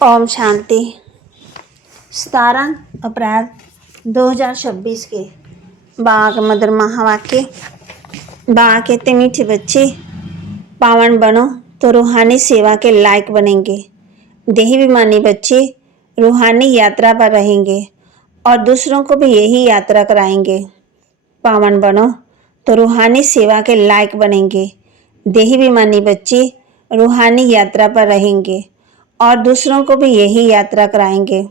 ओम शांति। 17 अप्रैल 2026 के बाघ मदर महावाक्य। बाघ कहते मीठे बच्चे, पावन बनो तो रूहानी सेवा के लायक बनेंगे। देहाभिमानी बच्चे रूहानी यात्रा पर रहेंगे और दूसरों को भी यही यात्रा कराएंगे। पावन बनो तो रूहानी सेवा के लायक बनेंगे। देहाभिमानी बच्चे रूहानी यात्रा पर रहेंगे और दूसरों को भी यही यात्रा कराएंगे।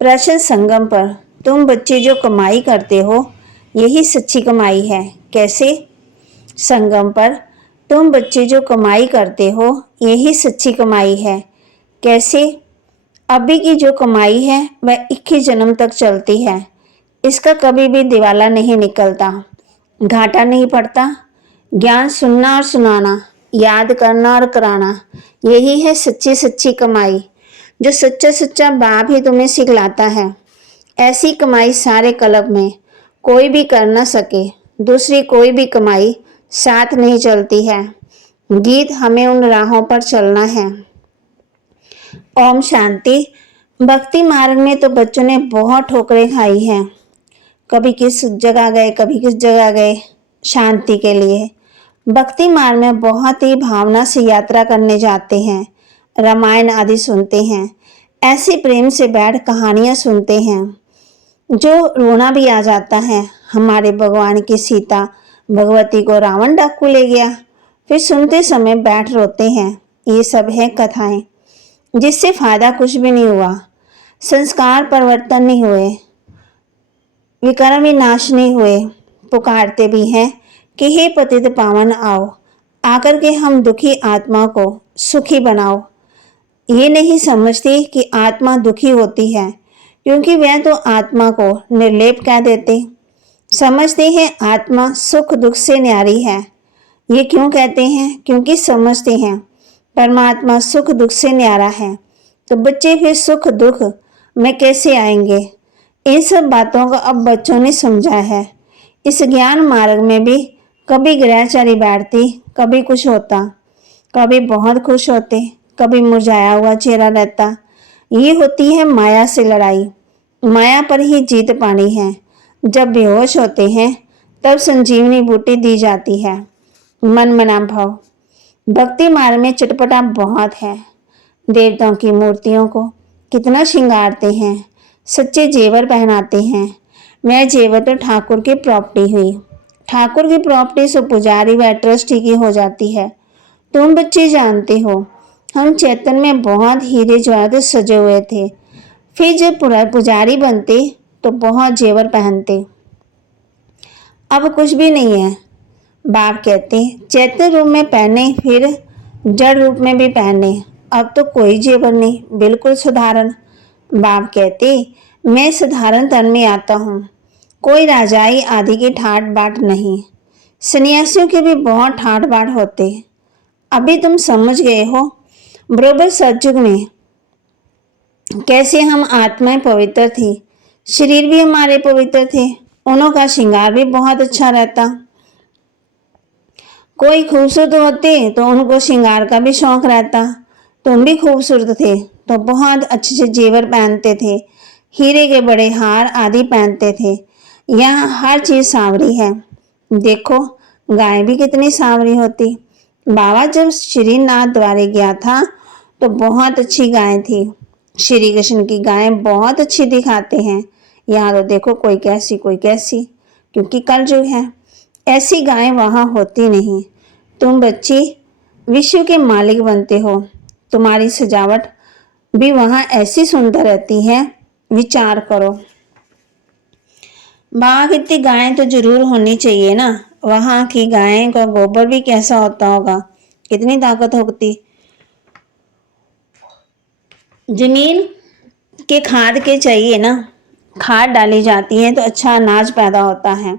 प्रश्न संगम पर तुम बच्चे जो कमाई करते हो यही सच्ची कमाई है। कैसे? संगम पर तुम बच्चे जो कमाई करते हो यही सच्ची कमाई है। कैसे? अभी की जो कमाई है वह 21 जन्म तक चलती है। इसका कभी भी दिवाला नहीं निकलता, घाटा नहीं पड़ता। ज्ञान सुनना और सुनाना, याद करना और कराना, यही है सच्ची कमाई, जो सच्चा बाप ही तुम्हें सिखलाता है। ऐसी कमाई सारे कल्प में कोई भी कर न सके। दूसरी कोई भी कमाई साथ नहीं चलती है। गीत हमें उन राहों पर चलना है। ओम शांति। भक्ति मार्ग में तो बच्चों ने बहुत ठोकरें खाई हैं। कभी किस जगह गए, कभी किस जगह गए शांति के लिए। भक्ति मार्ग में बहुत ही भावना से यात्रा करने जाते हैं, रामायण आदि सुनते हैं, ऐसे प्रेम से बैठ कहानियां सुनते हैं जो रोना भी आ जाता है। हमारे भगवान की सीता भगवती को रावण डाकू ले गया, फिर सुनते समय बैठ रोते हैं। ये सब है कथाएं जिससे फायदा कुछ भी नहीं हुआ, संस्कार परिवर्तन नहीं हुए, विकर्म विनाश नहीं हुए। पुकारते भी हैं कि हे पतित पावन आओ, आकर के हम दुखी आत्मा को सुखी बनाओ। ये नहीं समझती कि आत्मा दुखी होती है, क्योंकि वह तो आत्मा को निर्लेप कह देते। समझते हैं आत्मा सुख दुख से न्यारी है। ये क्यों कहते हैं? क्योंकि समझते हैं परमात्मा सुख दुख से न्यारा है, तो बच्चे फिर सुख दुख में कैसे आएंगे? इन सब बातों को अब बच्चों ने समझा है। इस ज्ञान मार्ग में भी कभी ग्रहचारी बैठती, कभी कुछ होता, कभी बहुत खुश होते, कभी मुरझाया हुआ चेहरा रहता। ये होती है माया से लड़ाई। माया पर ही जीत पानी है। जब बेहोश होते हैं तब संजीवनी बूटी दी जाती है। मन मना भाव। भक्ति मार्ग में चटपटा बहुत है। देवताओं की मूर्तियों को कितना श्रृंगारते हैं, सच्चे जेवर पहनाते हैं। वह जेवर तो ठाकुर की प्रॉपर्टी हुई। ठाकुर की प्रॉपर्टी से पुजारी व ट्रस्टी की हो जाती है। तुम बच्चे जानते हो हम चैतन में बहुत हीरे जवाहरात सजे हुए थे। फिर जब पुजारी बनते तो बहुत जेवर पहनते। अब कुछ भी नहीं है। बाप कहते चैतन्य रूप में पहने, फिर जड़ रूप में भी पहने। अब तो कोई जेवर नहीं, बिल्कुल साधारण। बाप कहते मैं साधारण तन में आता हूँ, कोई राजाई आदि की ठाट बाट नहीं। सन्यासियों के भी बहुत ठाट बाट होते। अभी तुम समझ गए हो बरोबर सतयुग में कैसे हम आत्माएं पवित्र थी, शरीर भी हमारे पवित्र थे। उन्हों का श्रृंगार भी बहुत अच्छा रहता। कोई खूबसूरत होते तो उनको श्रृंगार का भी शौक रहता। तुम भी खूबसूरत थे तो बहुत अच्छे से जेवर पहनते थे, हीरे के बड़े हार आदि पहनते थे। यहाँ हर चीज सांवरी है। देखो गाय भी कितनी सांवरी होती। बाबा जब श्रीनाथ द्वारे गया था तो बहुत अच्छी गाय थी। श्री कृष्ण की गायें बहुत अच्छी दिखाते हैं। यहाँ तो देखो कोई कैसी कोई कैसी, क्योंकि कलयुग है। ऐसी गायें वहाँ होती नहीं। तुम बच्ची विश्व के मालिक बनते हो, तुम्हारी सजावट भी वहाँ ऐसी सुंदर रहती है। विचार करो, वहाँ कितनी गायें तो जरूर होनी चाहिए ना। वहाँ की गायें का गोबर भी कैसा होता होगा, कितनी ताकत होती। जमीन के खाद के चाहिए ना, खाद डाली जाती है तो अच्छा अनाज पैदा होता है।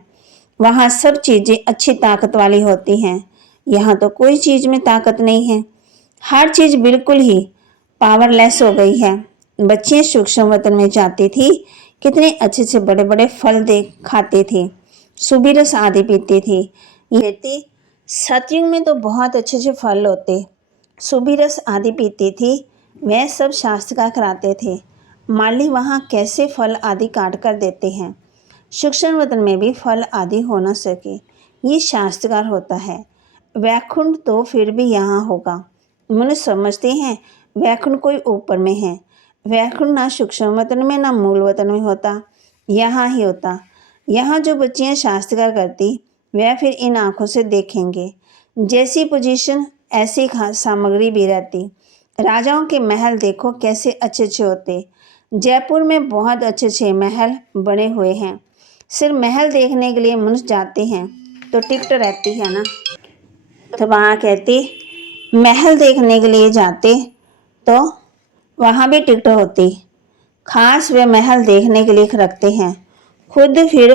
वहाँ सब चीजें अच्छी ताकत वाली होती हैं। यहाँ तो कोई चीज में ताकत नहीं है। हर चीज बिल्कुल ही पावरलेस हो गई है। बच्चे सूक्ष्म वतन में जाती थी, कितने अच्छे से बड़े बड़े फल देख खाते थे, सुबह रस आदि पीती थी। ये सतयुग में तो बहुत अच्छे अच्छे फल होते, सुबह रस आदि पीती थी। वह सब शास्त्रकार कराते थे। माली वहाँ कैसे फल आदि काट कर देते हैं, सूक्ष्म वतन में भी फल आदि हो न सके, ये शास्त्रकार होता है। वैकुंठ तो फिर भी यहाँ होगा। मनुष्य समझते हैं वैकुंठ कोई ऊपर में है। वैकुंठ ना सूक्ष्म वतन में ना मूल वतन में होता, यहाँ ही होता। यहाँ जो बच्चियाँ शास्त्रकार करती वह फिर इन आँखों से देखेंगे। जैसी पोजीशन ऐसी सामग्री भी रहती। राजाओं के महल देखो कैसे अच्छे अच्छे होते। जयपुर में बहुत अच्छे अच्छे महल बने हुए हैं। सिर्फ महल देखने के लिए मनुष्य जाते हैं तो टिकट रहती है ना, तो वहाँ कहती महल देखने के लिए जाते तो वहाँ भी टिकट होती। खास वे महल देखने के लिए रखते हैं, खुद फिर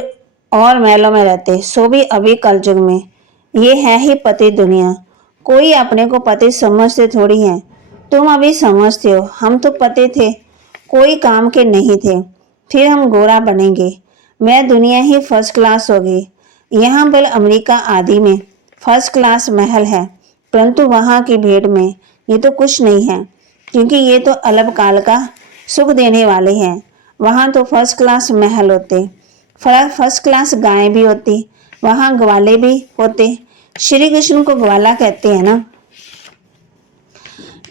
और महलों में रहते, सो भी अभी कलयुग में। ये है ही पति दुनिया। कोई अपने को पति समझते थोड़ी है। तुम अभी समझते हो, हम तो पति थे, कोई काम के नहीं थे। फिर हम गोरा बनेंगे, मैं दुनिया ही फर्स्ट क्लास होगी। यहाँ बल अमेरिका आदि में फर्स्ट क्लास महल है, परंतु वहाँ की भीड़ में ये तो कुछ नहीं है, क्योंकि ये तो अलग काल का सुख देने वाले हैं। वहाँ तो फर्स्ट क्लास महल होते, फर्स्ट क्लास गायें भी होती, वहाँ ग्वाले भी होते। श्री कृष्ण को ग्वाला कहते हैं ना।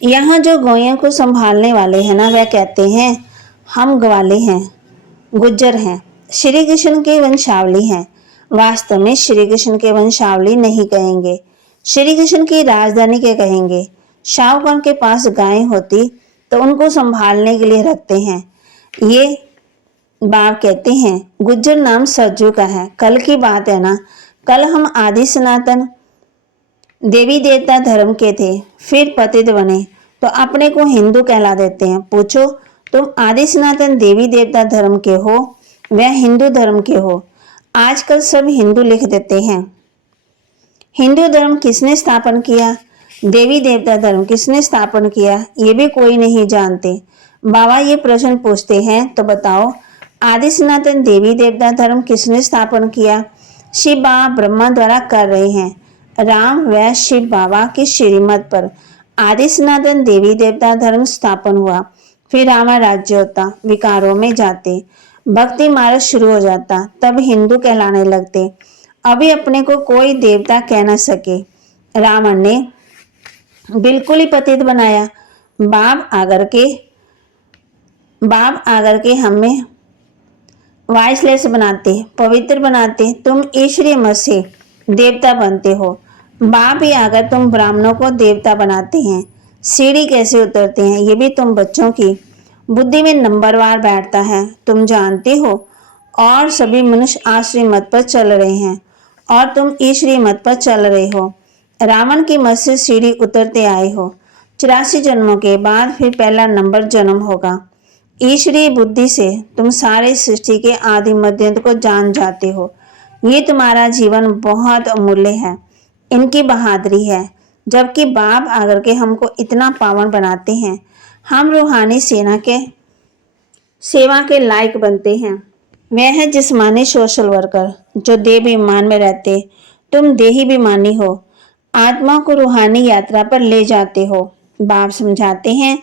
यहाँ जो गौयों को संभालने वाले हैं ना, वह कहते हैं हम ग्वाले हैं, गुज्जर हैं, श्री कृष्ण के वंशावली हैं। वास्तव में श्री कृष्ण के वंशावली नहीं कहेंगे, श्री कृष्ण की राजधानी के कहेंगे। शाहूकार के पास गायें होती तो उनको संभालने के लिए रखते हैं। ये बाप कहते हैं गुज्जर नाम सज्जू का है। कल की बात है ना, कल हम आदि सनातन देवी देवता धर्म के थे, फिर पतित बने तो अपने को हिंदू कहला देते हैं। पूछो तुम आदि सनातन देवी देवता धर्म के हो, वह हिंदू धर्म के हो। आजकल सब हिंदू लिख देते हैं। हिंदू धर्म किसने स्थापन किया, देवी देवता धर्म किसने स्थापन किया, ये भी कोई नहीं जानते। बाबा ये प्रश्न पूछते हैं तो बताओ आदि सनातन देवी देवता धर्म किसने स्थापन किया। शिव बाबा ब्रह्मा द्वारा कर रहे हैं। राम व शिव बाबा की श्रीमत पर आदि सनातन देवी देवता धर्म स्थापन हुआ। फिर रावण राज्य होता, विकारों में जाते, भक्ति मार्ग शुरू हो जाता, तब हिंदू कहलाने लगते। अभी अपने को कोई देवता कह न सके। रावण ने बिल्कुल ही पतित बनाया। बाप आकर के हमें वाइसलेस बनाते, पवित्र बनाते। तुम ईश्वरीय मत से देवता बनते हो। बाप ही आकर तुम ब्राह्मणों को देवता बनाते हैं। सीढ़ी कैसे उतरते हैं ये भी तुम बच्चों की बुद्धि में नंबरवार बैठता है, तुम जानते हो। और सभी मनुष्य आश्रय मत पर चल रहे हैं और तुम ईश्वरीय मत पर चल रहे हो। रावण की मत से सीढ़ी उतरते आए हो। 84 जन्मों के बाद फिर पहला नंबर जन्म होगा। ईश्वरीय बुद्धि से तुम सारे सृष्टि के आदि मध्यांत को जान जाते हो। ये तुम्हारा जीवन बहुत अमूल्य है, इनकी बहादुरी है। जबकि बाप आकर के हमको इतना पावन बनाते हैं, हम रूहानी सेवा के लायक बनते हैं। वह है जिस्मानी सोशल वर्कर जो देह विमान में रहते। तुम देही विमानी हो, आत्मा को रूहानी यात्रा पर ले जाते हो। बाप समझाते हैं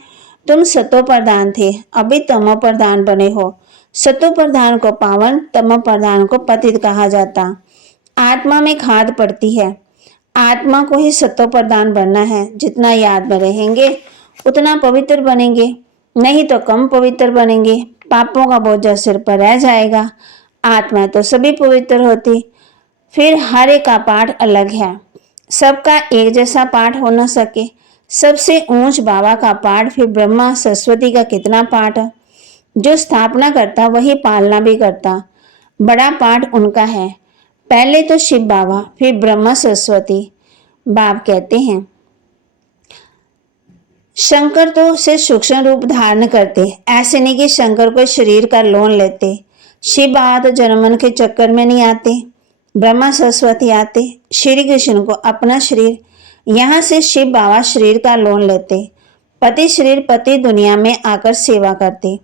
तुम सतो प्रधान थे, अभी तमो प्रधान बने हो। सतो प्रधान को पावन, तमो प्रधान को पतित कहा जाता। आत्मा में खाद पड़ती है, आत्मा को ही सतो प्रधान बनना है। जितना याद में रहेंगे उतना पवित्र बनेंगे, नहीं तो कम पवित्र बनेंगे। पापों का बोझ सिर पर रह जाएगा। आत्मा तो सभी पवित्र होती। फिर हर एक का पाठ अलग है, सबका एक जैसा पाठ हो न सके। सबसे ऊंच बाबा का पाठ, फिर ब्रह्मा सरस्वती का कितना पाठ। जो स्थापना करता वही पालना भी करता। बड़ा पाठ उनका है। पहले तो शिव बाबा, फिर ब्रह्मा सरस्वती। बाप कहते हैं शंकर तो से सूक्ष्म रूप धारण करते, ऐसे नहीं कि शंकर को शरीर का लोन लेते। शिव बाबा तो जन्मन के चक्कर में नहीं आते, ब्रह्मा सरस्वती आते। श्री कृष्ण को अपना शरीर, यहाँ से शिव बाबा शरीर का लोन लेते। पति शरीर पति दुनिया में आकर सेवा करते।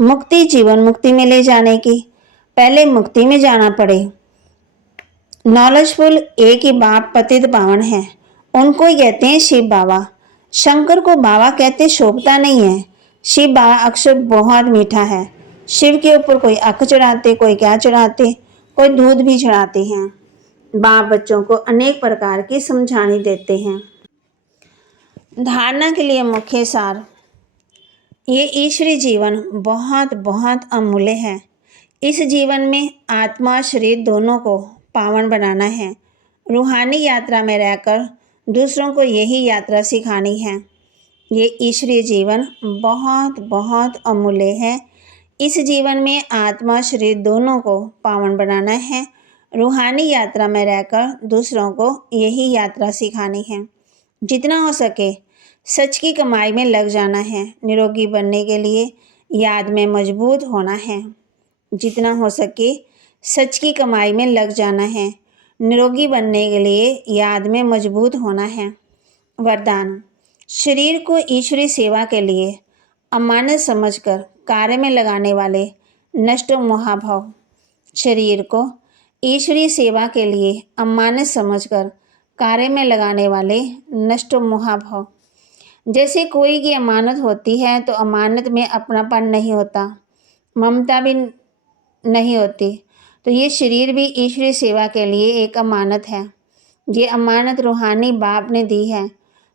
मुक्ति जीवन मुक्ति में ले जाने की, पहले मुक्ति में जाना पड़े। नॉलेजफुल एक ही बाप पतित पावन है, उनको ही कहते हैं शिव बाबा। शंकर को बाबा कहते शोभता नहीं है। शिव बाबा अक्षर बहुत मीठा है। शिव के ऊपर कोई अख चढ़ाते, कोई क्या चढ़ाते, कोई दूध भी चढ़ाते हैं। बाप बच्चों को अनेक प्रकार की समझाने देते हैं। धारणा के लिए मुख्य सार, ये ईश्वरीय जीवन बहुत बहुत अमूल्य है। इस जीवन में आत्मा और शरीर दोनों को पावन बनाना है। रूहानी यात्रा में रहकर दूसरों को यही यात्रा सिखानी है। ये ईश्वरीय जीवन बहुत बहुत अमूल्य है। इस जीवन में आत्मा और शरीर दोनों को पावन बनाना है। रूहानी यात्रा में रहकर दूसरों को यही यात्रा सिखानी है। जितना हो सके सच की कमाई में लग जाना है। निरोगी बनने के लिए याद में मजबूत होना है। जितना हो सके सच की कमाई में लग जाना है। निरोगी बनने के लिए याद में मजबूत होना है। वरदान, शरीर को ईश्वरीय सेवा के लिए अमानत समझकर कार्य में लगाने वाले नष्ट मोहाभाव। शरीर को ईश्वरीय सेवा के लिए अमानत समझकर कार्य में लगाने वाले नष्ट मोहाभाव। जैसे कोई की अमानत होती है तो अमानत में अपनापन नहीं होता, ममता भी नहीं होती। तो ये शरीर भी ईश्वरीय सेवा के लिए एक अमानत है। ये अमानत रूहानी बाप ने दी है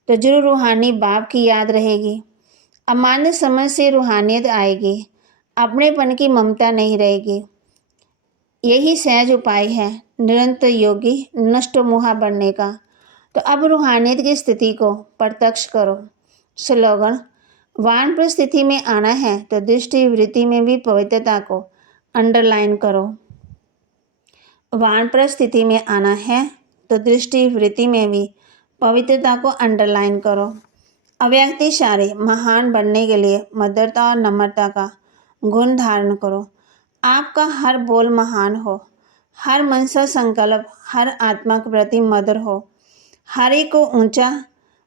तो जरूर रूहानी बाप की याद रहेगी। अमानत समझ से रूहानियत आएगी, अपनेपन की ममता नहीं रहेगी। यही सहज उपाय है निरंतर योगी नष्ट मोहा बनने का। तो अब रूहानियत की स्थिति को प्रत्यक्ष करो। स्लोगन, वानप्रस्थ स्थिति में आना है तो दृष्टि वृत्ति में भी पवित्रता को अंडरलाइन करो। वानप्रस्थ स्थिति में आना है तो दृष्टि वृत्ति में भी पवित्रता को अंडरलाइन करो। अव्यक्तिशाली महान बनने के लिए मधुरता और नम्रता का गुण धारण करो। आपका हर बोल महान हो, हर मनसा संकल्प हर आत्मा के प्रति मधुर हो। हर एक को ऊंचा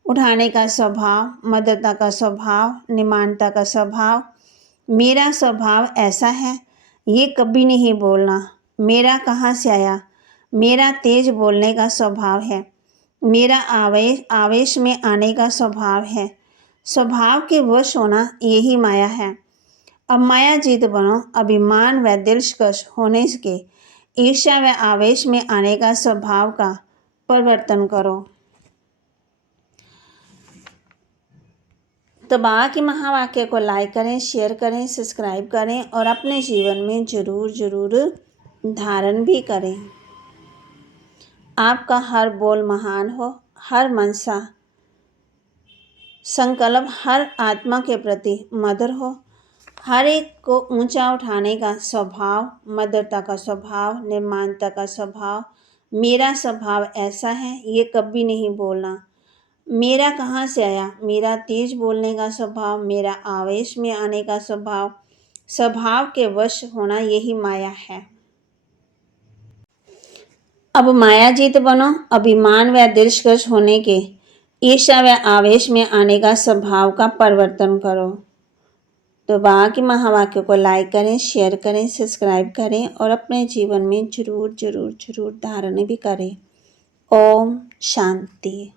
उठाने का स्वभाव, मधुरता का स्वभाव, निमानता का स्वभाव। मेरा स्वभाव ऐसा है, ये कभी नहीं बोलना मेरा कहाँ से आया। मेरा तेज बोलने का स्वभाव है। मेरा आवेश में आने का स्वभाव है। स्वभाव के वश होना यही माया है। अब माया जीत बनो। अभिमान व दिलकश होने के ईर्ष्या व आवेश में आने का स्वभाव का परिवर्तन करो। तो बाबा के महावाक्य को लाइक करें, शेयर करें, सब्सक्राइब करें और अपने जीवन में ज़रूर धारण भी करें। आपका हर बोल महान हो, हर मनसा संकल्प हर आत्मा के प्रति मधुर हो। हर एक को ऊंचा उठाने का स्वभाव, मधुरता का स्वभाव, निर्माणता का स्वभाव। मेरा स्वभाव ऐसा है, ये कभी नहीं बोलना मेरा कहाँ से आया। मेरा तेज बोलने का स्वभाव, मेरा आवेश में आने का स्वभाव। स्वभाव के वश होना यही माया है। अब माया जीत बनो। अभिमान व दिलकश होने के ईर्ष्या व आवेश में आने का स्वभाव का परिवर्तन करो। तो बाबा के महावाक्य को लाइक करें, शेयर करें, सब्सक्राइब करें और अपने जीवन में जरूर धारण भी करें। ओम शांति।